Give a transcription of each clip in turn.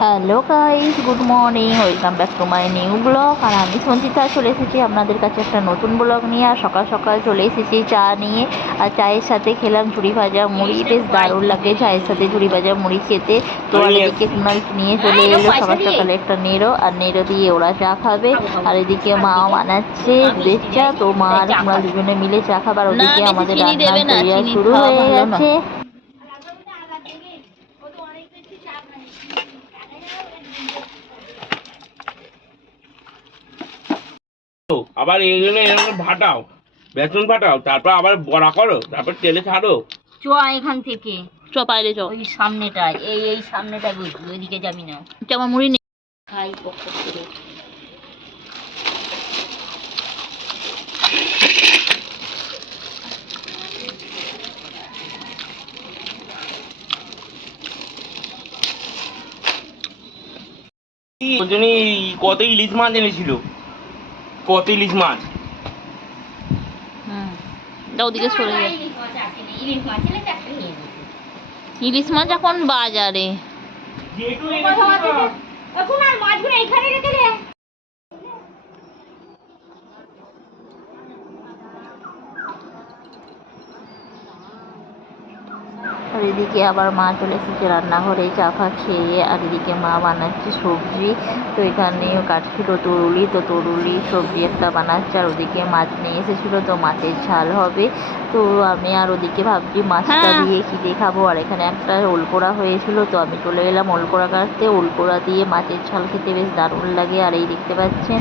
Hello guys good morning welcome back to my new blog আর আমি সঞ্চিতা চলে এসেছি আপনাদের কাছে একটা নতুন ব্লগ নিয়ে। আর সকাল সকাল চলে এসেছি চা নিয়ে। আর চায়ের সাথে খেলাম ঝুড়ি ভাজা মুড়ি। বেশ দারুণ লাগে চায়ের সাথে ঝুড়ি ভাজা মুড়ি খেতে। তো আর এদিকে কুনাল নিয়ে চলে এলো। সকাল সকালে একটা নেড়ো আর নেড়ো দিয়ে ওরা চা খাবে। আর এদিকে মাও বানাচ্ছে দুধের চা। তো মা আর কুনাল দুজনে মিলে চা খাবার। ওদিকে আমাদের চিনি দেবে রান্নার না, তৈরি চিনি শুরু হয়ে গেছে তো আবার এগুলো এরকম ফাটাও বেসন ফাটাও তারপর আবার বড়া করো তারপর তেলে ছাড়ো। চ এখান থেকে। চ বাইরে চ। ওই সামনেটা এই এই সামনেটা বুঝলি ওইদিকে যাবি না। আমার মুড়ি নেই খাই পক্ষ করে ওর কত ইলিশ মাছ এনেছিল। কত ইলিশ মাছ। ওদিকে সরে যা। ইলিশ মাছ এখন বাজারে। আর এদিকে আবার মা চলে এসেছে রান্নাঘরে চা ফা খেয়ে আর এদিকে মা বানাচ্ছে সবজি। তো এখানে কাটছিল তরুলি তো তরুলি সবজি একটা বানাচ্ছে আর ওদিকে মাছ নিয়ে এসেছিল তো মাছের ঝাল হবে। তো আমি আর ওদিকে ভাবছি মাছটা হ্যাঁ। দিয়ে কি দেখাবো? আর এখানে একটা ওলকোড়া হয়েছিল তো আমি চলে এলাম ওলকোড়া কাটতে। ওলকোড়া দিয়ে মাছের ঝাল খেতে বেশ দারুণ লাগে। আর এই দেখতে পাচ্ছেন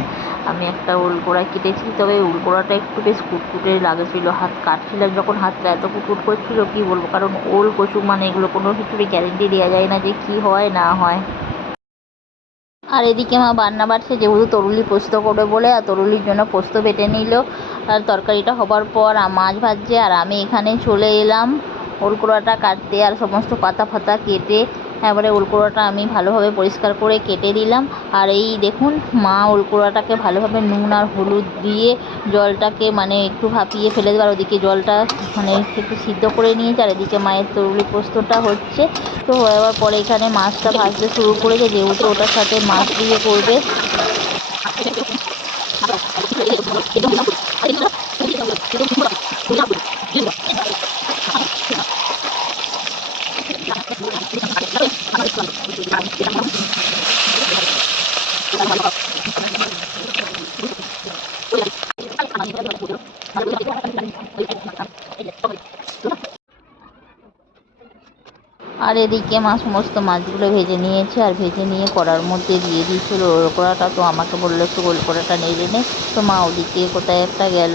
আমি একটা ওলকোড়া কেটেছি তবে ওলকোড়াটা একটু বেশ কুটকুটে লাগছিল হাত কাটছিলাম যখন হাতটা এত কুটকুট করছিল কি বলব? কারণ ওল কচু মানে এগুলো কোনো কিছুরই গ্যারেন্টি দেওয়া যায় না যে কি হয়, না হয়। আর এদিকে মা বান্না বাড়ছে, যেহেতু তরুলি পোস্ত করবে বলে, আর তরুলির জন্য পোস্ত বেটে নিল। আর তরকারিটা হবার পর মাছ ভাজছে, আর আমি এখানে চলে এলাম। ওলকোড়াটা কাটতে আর সমস্ত পাতা ফাতা কেটে এবারে ওলকোড়াটা আমি ভালোভাবে পরিষ্কার করে কেটে দিলাম। আর এই দেখুন, মা ওলকোড়াটাকে ভালোভাবে নুন আর হলুদ দিয়ে জলটাকে মানে একটু ভাপিয়ে ফেলে দেবার ওদিকে জলটা মানে একটু সিদ্ধ করে নিয়েছে, আর এদিকে মায়ের তরুলি পোস্তটা হচ্ছে। তো হয়ে যাওয়ার পরে এখানে মাছটা ভাজতে শুরু করেছে, যেহেতু ওটার সাথে মাছ দিয়ে করবে। আর এদিকে মা সমস্ত মাছগুলো ভেজে নিয়েছে, আর ভেজে নিয়ে কড়ার মধ্যে দিয়ে দিয়েছিল ওল করাটা তো আমাকে বলল একটু ওল কড়াটা নেড়ে নে। তো মা ওদিকে কোথায় একটা গেল।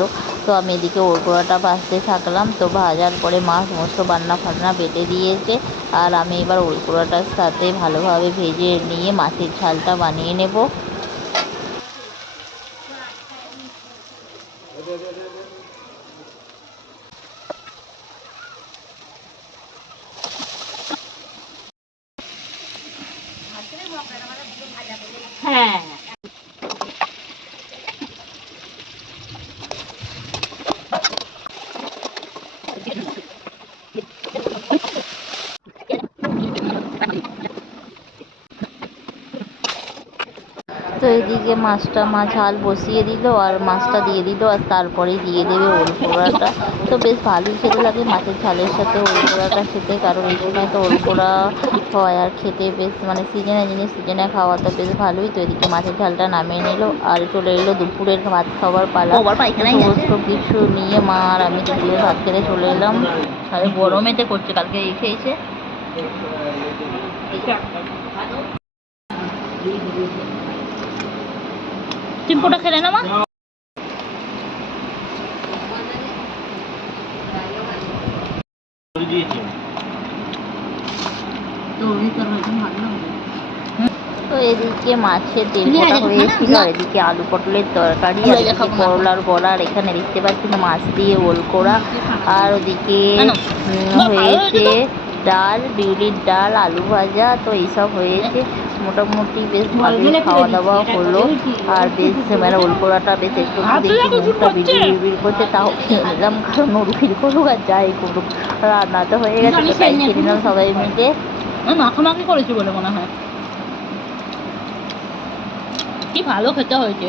তো আমি এদিকে ওল কড়াটা ভাজতে থাকলাম। তো ভাজার পরে মা সমস্ত বান্না ফান্না বেটে দিয়েছে। আর আমি এবার ওল কড়াটার সাথে ভালোভাবে ভেজে নিয়ে মাছের ঝালটা বানিয়ে নেব। হ্যাঁ। এদিকে মাছটা মা ঝাল বসিয়ে দিল আর মাছটা দিয়ে দিল আর তারপরে দিয়ে দেবে ওল পোড়াটা। তো বেশ ভালোই খেতে লাগে মাছের ঝালের সাথে ওল পোড়াটা খেতে কারণ এই সময় তো ওল পোড়া হয় আর খেতে বেশ মানে সিজনে জিনিস সিজনে খাওয়া তো বেশ ভালোই। তো এদিকে মাছের ঝালটা নামিয়ে নিল আর চলে এলো দুপুরের ভাত খাবার পালা। সমস্ত কিছু নিয়ে মা আর আমি দুপুরের ভাত খেতে চলে এলাম। আরে গরমেতে করছে কালকে এই খেয়েছে। খেলে না মা? তো এদিকে মাছের তেল হয়েছিল এদিকে আলু পটলের তরকারি ভুলে আর যা এদিকে করলার বড়া আর এখানে দেখতে পাচ্ছেন মাছ দিয়ে ওল করা। আর ওদিকে হয়েছে হয়েছে ডাল বিউলির ডাল আলু ভাজা তো এইসব হয়েছে। মোটামুটি বেশ ভালোই খাওয়া দাওয়া হলো। আর বেশ মানে ওলকোড়াটা বেশ একটু দেখি মুখটা বিড়ি বিড় করছে তাও খেলাম কারণ ওর ফিল করুক আর যাই করুক। রান্না তো হয়ে গেছে তো তাই খেয়ে নিলাম সবাই মিলে। মাখামাখি করেছি বলে মনে হয়। কি ভালো খেতে হয়েছে।